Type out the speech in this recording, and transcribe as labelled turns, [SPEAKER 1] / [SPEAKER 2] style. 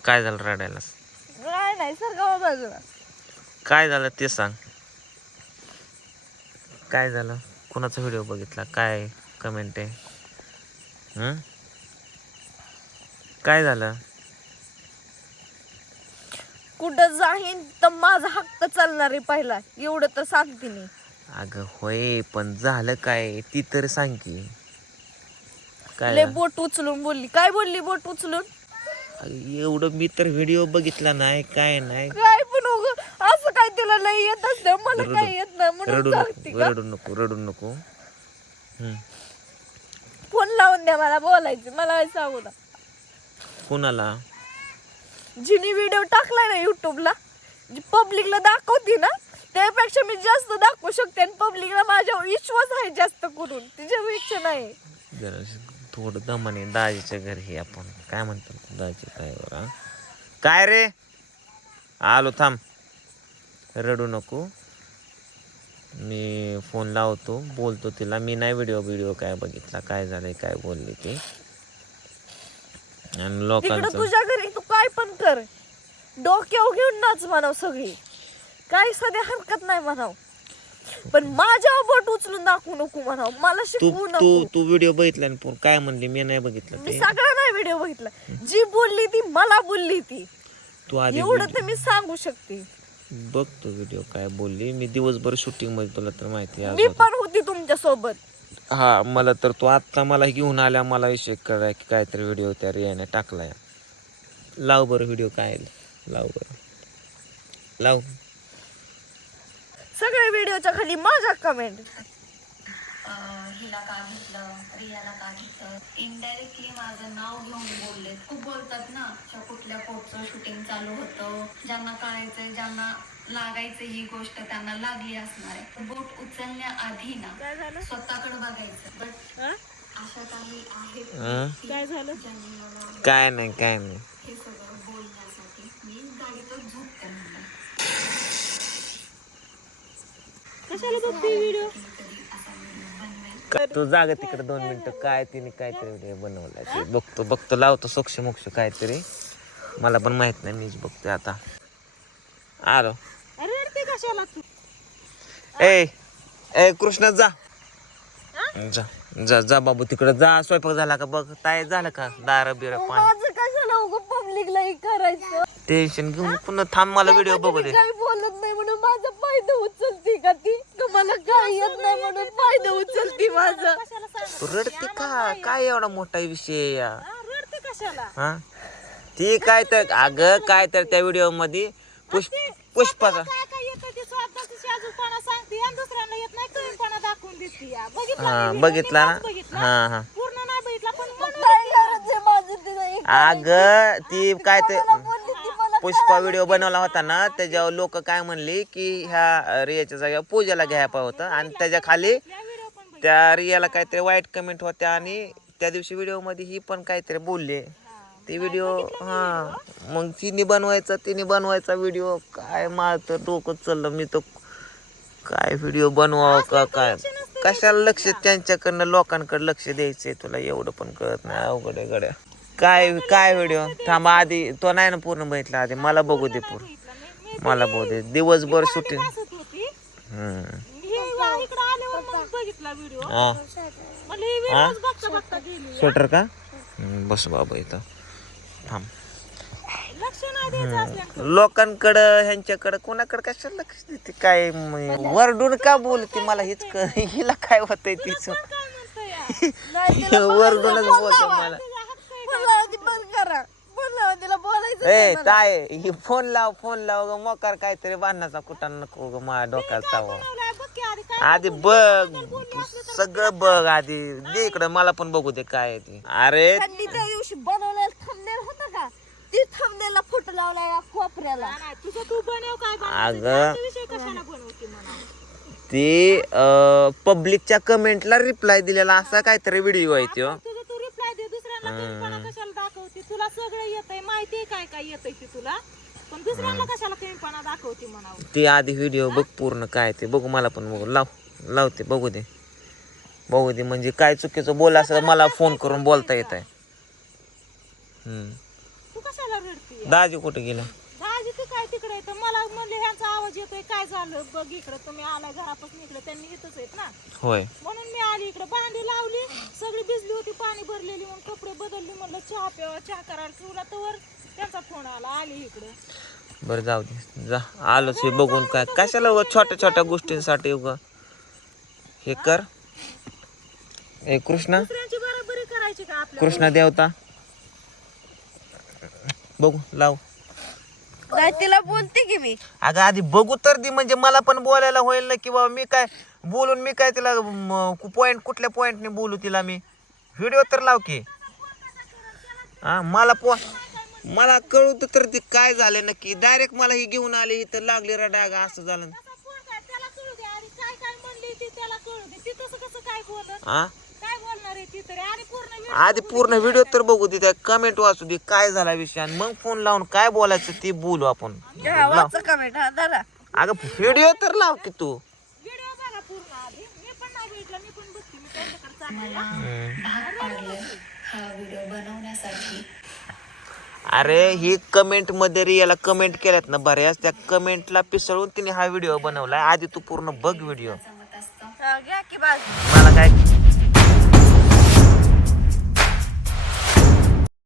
[SPEAKER 1] काय झालं रडायला?
[SPEAKER 2] काय नाही सर गावा बाजूला.
[SPEAKER 1] काय झालं ते सांग. काय झालं? कोणाचा व्हिडिओ बघितला? काय कमेंट आहे? काय झालं?
[SPEAKER 2] कुठं जाईन तर माझा हक्क चालणार आहे पहिला, एवढं तर सांगते मी.
[SPEAKER 1] अगं होय, पण झालं काय ती तर सांग की. काय
[SPEAKER 2] ले
[SPEAKER 1] झालं?
[SPEAKER 2] बोट उचलून बोलली. काय बोलली बोट उचलून?
[SPEAKER 1] एवढं मी तर व्हिडिओ बघितला नाही, काय नाही.
[SPEAKER 2] काय पण उग असं काय तिला लय येत असतं, मला काय येत नाही म्हणून
[SPEAKER 1] रडू
[SPEAKER 2] सांगते
[SPEAKER 1] नको,
[SPEAKER 2] का?
[SPEAKER 1] रडू नको, रडू नको.
[SPEAKER 2] फोन लावून द्या मला बोलायचं, मला काय सांगू ना.
[SPEAKER 1] कोणाला?
[SPEAKER 2] जिनी व्हिडिओ टाकलाय ना युट्यूबला, जी पब्लिकला दाखवते ना, त्यापेक्षा मी जास्त दाखवू शकते आणि पब्लिकला माझ्या विश्वास आहे जास्त करून, तिच्यापेक्षा नाही.
[SPEAKER 1] जरा थोडं दमाने दाजीच्या घरी आपण काय म्हणतो दाजी काय बरं. काय रे? आलो, थांब, रडू नको. मी फोन लावतो, बोलतो तिला. मी नाही व्हिडिओ काय बघितला, काय झालंय, काय बोलली ती. आणि
[SPEAKER 2] तिकडे
[SPEAKER 1] लोकांचं
[SPEAKER 2] तुझ्या घरी तू काय पण कर, डोक्यावर घेऊन नाच म्हणाव सगळी, काही सध्या हरकत नाही म्हणाव, पण माझ्या बोट उचलून दाखवू नको म्हणाव, मला
[SPEAKER 1] तू
[SPEAKER 2] शिकवू
[SPEAKER 1] तू
[SPEAKER 2] नको.
[SPEAKER 1] तू व्हिडिओ बघितला ना पूर्ण? काय म्हणली? मी नाही बघितलं
[SPEAKER 2] मी
[SPEAKER 1] ते.
[SPEAKER 2] सगळा नाही व्हिडिओ बघितला, जी बोलली ती मला बोलली ती,
[SPEAKER 1] तू आधी
[SPEAKER 2] एवढं तर मी सांगू शकते.
[SPEAKER 1] बघतो व्हिडिओ काय बोलली. मी दिवसभर शूटिंग मध्ये, तुला तर माहिती आहे.
[SPEAKER 2] मी पण होती तुमच्या सोबत.
[SPEAKER 1] हा, मला तर तू आत्ता मला घेऊन आल्या, मला विषय कराय की काहीतरी व्हिडिओ त्या रियाने टाकलाय. लाव बरं व्हिडिओ, काय लाव बरं, लाव.
[SPEAKER 2] सगळ्या व्हिडिओच्या खाली माझा कमेंट.
[SPEAKER 3] हिला का घेतलं, रियाला का घेतलं, इनडायरेक्टली माझं नाव घेऊन बोलले. खूप बोलतात ना, कुठल्या पोटचं शूटिंग चालू होतं, ज्यांना कळायचंय, ज्यांना लागायचं ही गोष्ट त्यांना लागली असणार आहे. बोट उचलण्याआधी ना स्वतःकडे बघायचं. बट अशा काही आहेत
[SPEAKER 2] काय झालं?
[SPEAKER 3] ज्यांनी मला
[SPEAKER 1] काय नाही, काय नाही.
[SPEAKER 3] हे सगळं बोलण्यासाठी मी गाडीतच झोपते म्हणलं.
[SPEAKER 2] कशाला बघते व्हिडिओ?
[SPEAKER 1] तू जागा तिकडे 2 मिनिटं. काय तिने काहीतरी व्हिडिओ बनवलाय ते बघतो, लावतो सोक्ष मोक्ष काहीतरी. मला पण माहित नाही, मीच बघतोय आता. आलो.
[SPEAKER 2] अरे ते कशाला तू?
[SPEAKER 1] ए कृष्णा, जा जा जा जा बाबू, तिकडे जा. स्वयंपाक झाला का बघ, ताय झालं का, दार बिर पाणी.
[SPEAKER 2] माझं कशाला उग पब्लिकला हे करायचं?
[SPEAKER 1] टेन्शन घेऊन पुन्हा थांब, मला व्हिडिओ बघू दे.
[SPEAKER 2] काही बोलत नाही म्हणून माझा फायदा उचलती का ती? तुम्हाला काय येत नाही म्हणून फायदा उचलती माझा?
[SPEAKER 1] तू रडते का? काय एवढा मोठा विषय या?
[SPEAKER 2] रडते कशाला?
[SPEAKER 1] हा, ती काय तर, अगं काय तर त्या व्हिडिओ मध्ये पुष्पाचा
[SPEAKER 2] काय येतं ते स्वतःची साजूकपणा सांगते आणि दुसऱ्यांना येत नाही, कमीपणा दाखवून देते. या
[SPEAKER 1] हा, बघितला ना? हा हा.
[SPEAKER 2] पूर्ण नाही बघितला, पण काय करायचं माझं तिला?
[SPEAKER 1] अगं ती काय ते पुष्पा व्हिडिओ बनवला होता ना, त्याच्यावर लोक काय म्हणली की ह्या रियाच्या जागेवर पूजाला घ्यायला पाहिजे होतं, आणि त्याच्या खाली त्या रियाला काहीतरी वाईट कमेंट होत्या, आणि त्या दिवशी व्हिडिओ मध्ये ही पण काहीतरी बोलले ते व्हिडिओ. हा, मग तिने बनवायचा व्हिडिओ. काय माझं तर डोकं चाललं, मी तर काय व्हिडिओ बनवावं का काय, कशाला लक्ष त्यांच्याकडनं लोकांकडे लक्ष द्यायचंय, तुला एवढं पण कळत नाही. अवघड आहे गड्या. काय व्हिडिओ? थांबा, आधी तो नाही ना पूर्ण बघितला, आधी मला बघू दे पूर्ण, मला बघू दे. दिवसभर शूटिंग. स्वेटर का? बस बाबा इथं थांब. लोकांकडं ह्यांच्याकडं कोणाकडं कशाला लक्ष देते? काय वरडून का बोलते? मला हेच हिला काय होतंय तिच वरडूनच बोलतो मला. काय ही फोन लाव ग मोकार, काहीतरी बांधण्याचा कुठं नको ग, माझ्या डोक्याला ताव. आधी बघ सगळं बघ, आधी दे इकडं, मला पण बघू दे काय आहे ते. अरे
[SPEAKER 2] त्या दिवशी बनवलेला थंबनेल होता का? ती थंबनेलला फोटो लावलाय कोपऱ्याला. तुझं तू बनव काय
[SPEAKER 1] अगं
[SPEAKER 2] विषय कशाला बनवते म्हणा?
[SPEAKER 1] ती पब्लिकच्या कमेंटला रिप्लाय दिलेला असा काहीतरी व्हिडिओ आहे तो.
[SPEAKER 2] तुझं तू रिप्लाय दे, दुसऱ्यांना कमीपणा कशाला दाखवते? तुला सगळं येतंय, माहितीये काय काय येतंय ते तुला, पण दुसऱ्यांना कशाला कमीपणा दाखवते म्हणावं?
[SPEAKER 1] ती आधी व्हिडिओ बघ पूर्ण, काय ते बघू, मला पण बघू. लावते, बघू दे म्हणजे काय चुकीचं बोल असं मला फोन करून बोलता येत आहे.
[SPEAKER 4] तू कशाला रडती
[SPEAKER 1] दाजी कुठे गेला?
[SPEAKER 4] दाजी तू काय तिकडे येतं मला म्हणले ह्यांचा आवाज येतोय काय झालं बघ इकडे तुम्ही आलाय घरापासून इकडे त्यांनी इथंच आहेत ना
[SPEAKER 1] होय.
[SPEAKER 4] म्हणून मी आली इकडे भांडी लावली सगळी भिजली होती पाणी भरलेली म्हणून कपडे बदलली म्हणलं चहा प्यावा चहा करायला ठेवला तर त्यांचा फोन आला आली इकडे
[SPEAKER 1] बरं जाऊ दे जा आलोच हे बघून काय कशाला छोट्या छोट्या गोष्टींसाठी उगा हे कर. ए कृष्णा
[SPEAKER 4] दुसऱ्यांची बरोबरी करायची का आपल्या
[SPEAKER 1] कृष्णा देवता बघू लाव.
[SPEAKER 2] नाही तिला बोलते की मी
[SPEAKER 1] अगं आधी बघू तर दे म्हणजे मला पण बोलायला होईल ना की बाबा मी काय बोलून मी काय तिला पॉइंट कुठल्या पॉइंटने बोलू तिला मी व्हिडिओ तर लाव की हा मला कळू तर ते काय झालं नक्की डायरेक्ट मला ही घेऊन आले इथं लागले रडागा असं झालं
[SPEAKER 4] त्याला कळू दे आणि काय काय म्हणली ती त्याला कळू दे ती तसं कसं काय बोलत
[SPEAKER 1] हा
[SPEAKER 4] काय बोलणार आहे ती तरी आणि पूर्ण
[SPEAKER 1] आधी पूर्ण व्हिडिओ तर बघू दे त्या कमेंट वाचू दे काय झाला विषय आणि मग फोन लावून काय बोलायचं ते बोलू आपण लाव.
[SPEAKER 2] कमेंट हा दादा
[SPEAKER 1] अगं व्हिडिओ तर लाव की तू
[SPEAKER 4] व्हिडिओ बघा पूर्ण आधी मी पण नाही भेटला मी पण बघते मी त्यांच्याकडे चालले
[SPEAKER 3] मला भाग पाडलं हा व्हिडिओ बनवण्यासाठी
[SPEAKER 1] अरे ही कमेंट मध्ये रियाला कमेंट केल्यात ना बऱ्याच त्या कमेंटला पिसळून तिने हा व्हिडिओ बनवलाय आधी तू पूर्ण बघ व्हिडिओ
[SPEAKER 3] मत असतं
[SPEAKER 2] घ्या की बाज
[SPEAKER 1] मला काय